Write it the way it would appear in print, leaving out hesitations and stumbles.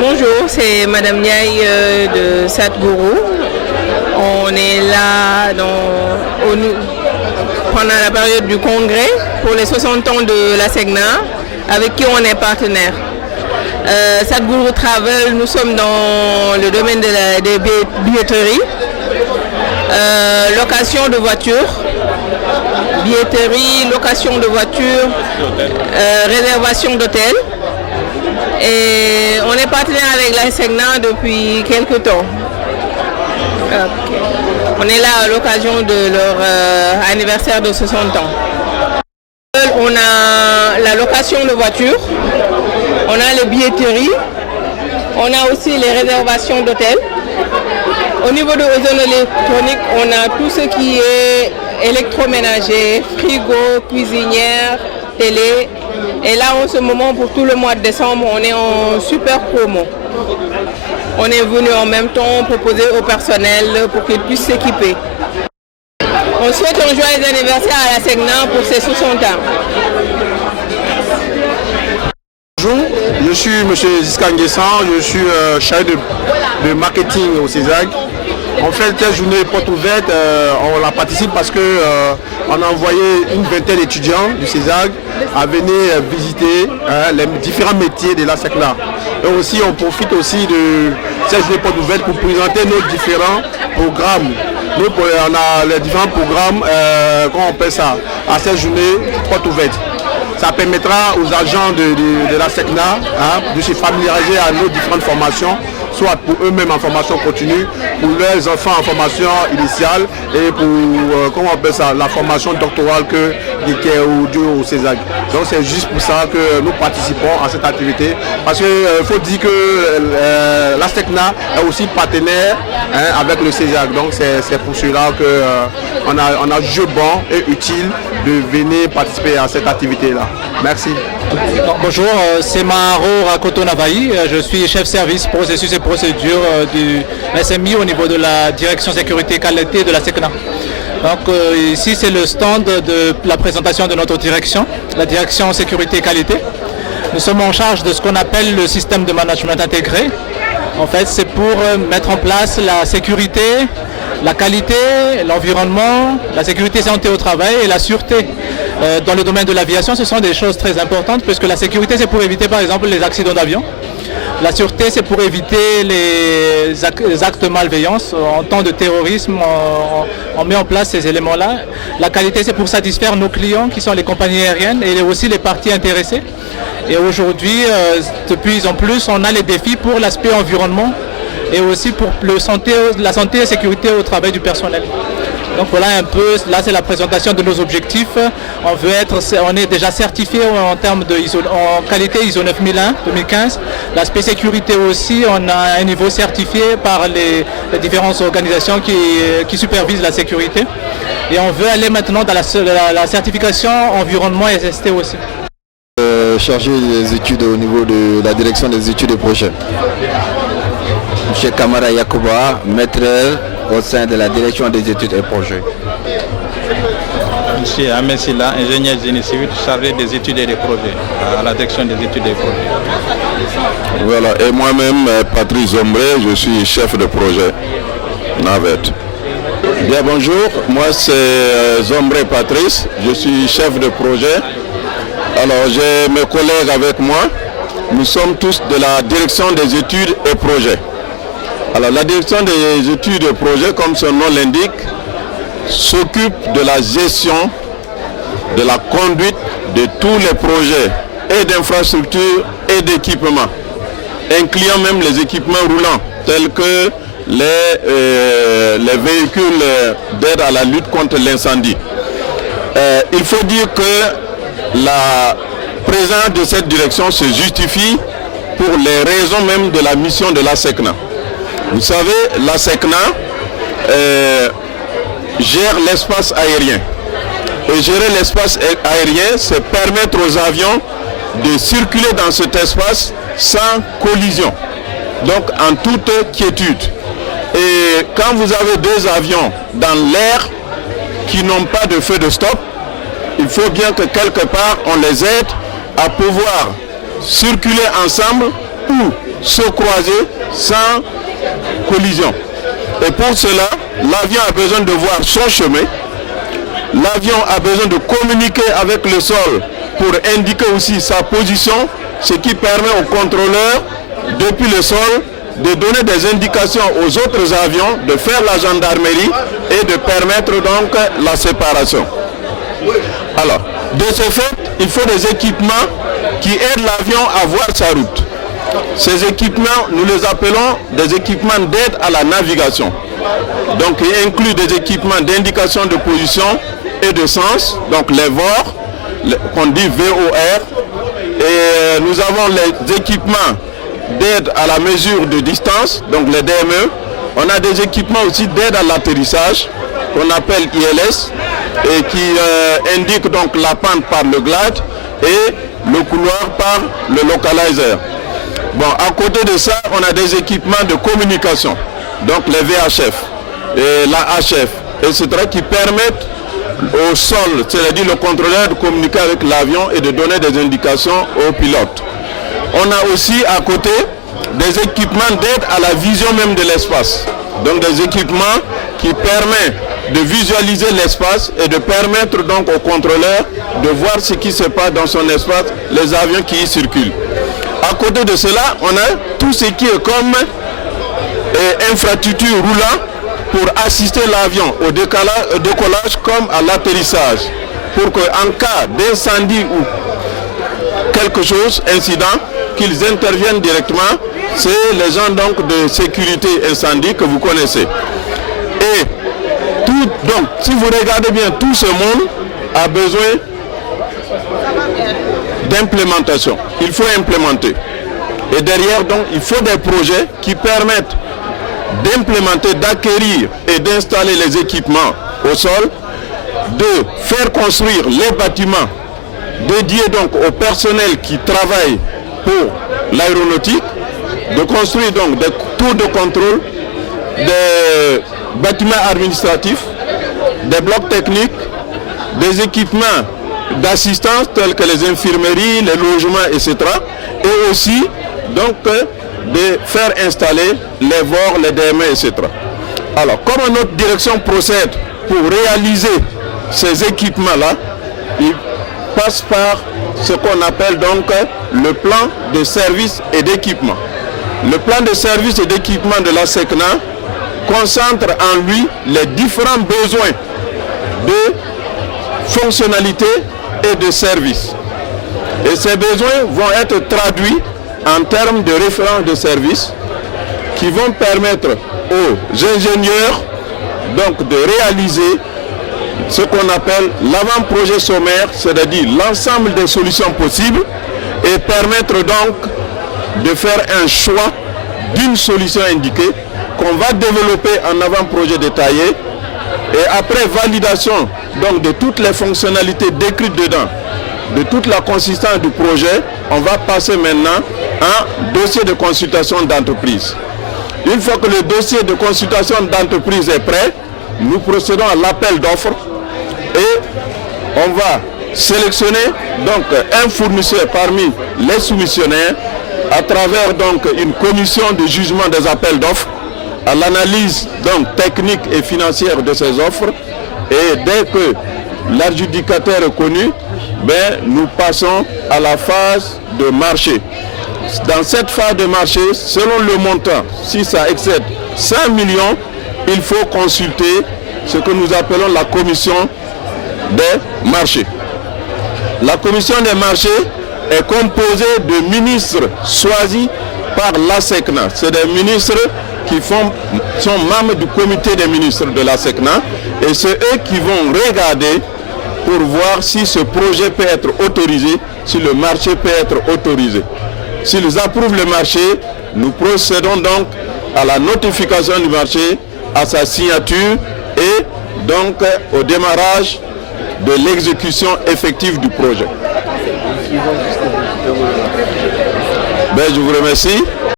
Bonjour, c'est Madame Niaï de Sadhguru. On est là pendant la période du congrès pour les 60 ans de la SECNA, avec qui on est partenaire. Sadhguru Travel, nous sommes dans le domaine des billetteries, location de voitures, billetterie, location de voitures, réservation d'hôtels. Et on est partenaire avec la SECNA depuis quelques temps. Okay. On est là à l'occasion de leur anniversaire de 60 ans. On a la location de voitures, on a les billetteries, on a aussi les réservations d'hôtels. Au niveau de zone électronique, on a tout ce qui est électroménager, frigo, cuisinière, télé. Et là, en ce moment, pour tout le mois de décembre, on est en super promo. On est venu en même temps proposer au personnel pour qu'ils puissent s'équiper. On souhaite un joyeux anniversaire à la SECNA pour ses 60 ans. Bonjour, je suis M. Ziska Nguessan, je suis chargé de marketing au CESAG. En fait, cette journée porte ouverte, on la participe parce qu'on a envoyé une vingtaine d'étudiants du CESAG à venir visiter les différents métiers de la SECNA. Et aussi, on profite aussi de cette journée porte ouverte pour présenter nos différents programmes. Donc, on a les différents programmes, comment on appelle ça, à cette journée porte ouverte. Ça permettra aux agents de la SECNA de se familiariser à nos différentes formations, soit pour eux-mêmes en formation continue, pour leurs enfants en formation initiale et pour comment on appelle ça, la formation doctorale qui est au CESAG. Donc c'est juste pour ça que nous participons à cette activité. Parce qu'il faut dire que la SECNA est aussi partenaire avec le CESAG. Donc c'est pour cela qu'on a jugé bon et utile de venir participer à cette activité-là. Merci. Bonjour, c'est Maharo Rakoto-Navaï. Je suis chef service processus et procédures du SMI au niveau de la direction sécurité et qualité de la SECNA. Donc ici c'est le stand de la présentation de notre direction, la direction sécurité et qualité. Nous sommes en charge de ce qu'on appelle le système de management intégré. En fait, c'est pour mettre en place la sécurité, la qualité, l'environnement, la sécurité santé au travail et la sûreté. Dans le domaine de l'aviation, ce sont des choses très importantes puisque la sécurité, c'est pour éviter par exemple les accidents d'avion. La sûreté, c'est pour éviter les actes de malveillance. En temps de terrorisme, on met en place ces éléments-là. La qualité, c'est pour satisfaire nos clients qui sont les compagnies aériennes et aussi les parties intéressées. Et aujourd'hui, de plus en plus, on a les défis pour l'aspect environnement et aussi pour la santé et sécurité au travail du personnel. Donc voilà un peu, là c'est la présentation de nos objectifs. On est déjà certifié en termes de en qualité ISO 9001 2015. L'aspect sécurité aussi, on a un niveau certifié par les différentes organisations qui supervisent la sécurité. Et on veut aller maintenant dans la certification environnement et SST aussi. Chargé des études au niveau de la direction des études et projets. M. Kamara Yakuba, maître au sein de la direction des études et projets. M. Ahmed Silla, ingénieur génie civil, chargé des études et des projets, à la direction des études et des projets. Voilà, et moi-même, Patrice Zombré, je suis chef de projet navette. Bien, bonjour, moi c'est Zombré Patrice, je suis chef de projet. Alors j'ai mes collègues avec moi, nous sommes tous de la direction des études et projets. Alors la direction des études et projets, comme son nom l'indique, s'occupe de la gestion, de la conduite de tous les projets et d'infrastructures et d'équipements, incluant même les équipements roulants, tels que les véhicules d'aide à la lutte contre l'incendie. Il faut dire que la présence de cette direction se justifie pour les raisons même de la mission de la SECNA. Vous savez, la SECNA gère l'espace aérien. Et gérer l'espace aérien, c'est permettre aux avions de circuler dans cet espace sans collision, donc en toute quiétude. Et quand vous avez deux avions dans l'air qui n'ont pas de feu de stop, il faut bien que quelque part on les aide à pouvoir circuler ensemble tout se croiser sans collision. Et pour cela, l'avion a besoin de voir son chemin. L'avion a besoin de communiquer avec le sol pour indiquer aussi sa position, ce qui permet au contrôleur, depuis le sol, de donner des indications aux autres avions, de faire la gendarmerie et de permettre donc la séparation. Alors, de ce fait, il faut des équipements qui aident l'avion à voir sa route. Ces équipements, nous les appelons des équipements d'aide à la navigation. Donc, ils incluent des équipements d'indication de position et de sens, donc les VOR, qu'on dit VOR. Et nous avons les équipements d'aide à la mesure de distance, donc les DME. On a des équipements aussi d'aide à l'atterrissage, qu'on appelle ILS, et qui indiquent donc la pente par le glide et le couloir par le localizer. Bon, à côté de ça, on a des équipements de communication, donc les VHF et la HF, etc., qui permettent au sol, c'est-à-dire le contrôleur, de communiquer avec l'avion et de donner des indications aux pilotes. On a aussi à côté des équipements d'aide à la vision même de l'espace. Donc des équipements qui permettent de visualiser l'espace et de permettre donc au contrôleur de voir ce qui se passe dans son espace, les avions qui y circulent. À côté de cela, on a tout ce qui est comme infrastructure roulant pour assister l'avion au décollage comme à l'atterrissage. Pour qu'en cas d'incendie ou quelque chose, incident, qu'ils interviennent directement. C'est les gens donc de sécurité incendie que vous connaissez. Et tout, donc, si vous regardez bien, tout ce monde a besoin d'implémentation. Il faut implémenter. Et derrière, donc, il faut des projets qui permettent d'implémenter, d'acquérir et d'installer les équipements au sol, de faire construire les bâtiments dédiés donc au personnel qui travaille pour l'aéronautique, de construire donc des tours de contrôle, des bâtiments administratifs, des blocs techniques, des équipements d'assistance tels que les infirmeries, les logements, etc. Et aussi donc de faire installer les VOR, les DME, etc. Alors, comment notre direction procède pour réaliser ces équipements-là? Il passe par ce qu'on appelle donc le plan de service et d'équipement. Le plan de service et d'équipement de la SECNA concentre en lui les différents besoins de fonctionnalité et de service. Et ces besoins vont être traduits en termes de références de service qui vont permettre aux ingénieurs donc de réaliser ce qu'on appelle l'avant-projet sommaire, c'est-à-dire l'ensemble des solutions possibles et permettre donc de faire un choix d'une solution indiquée qu'on va développer en avant-projet détaillé et après validation donc de toutes les fonctionnalités décrites dedans, de toute la consistance du projet, on va passer maintenant à un dossier de consultation d'entreprise. Une fois que le dossier de consultation d'entreprise est prêt, nous procédons à l'appel d'offres et on va sélectionner donc un fournisseur parmi les soumissionnaires à travers donc une commission de jugement des appels d'offres, à l'analyse donc technique et financière de ces offres et dès que l'adjudicateur est connu, nous passons à la phase de marché. Dans cette phase de marché, selon le montant, si ça excède 5 millions, il faut consulter ce que nous appelons la commission des marchés. La commission des marchés est composée de ministres choisis par la SECNA. C'est des ministres qui sont membres du comité des ministres de la SECNA et c'est eux qui vont regarder pour voir si ce projet peut être autorisé, si le marché peut être autorisé. S'ils approuvent le marché, nous procédons donc à la notification du marché, à sa signature et donc au démarrage de l'exécution effective du projet. Je vous remercie.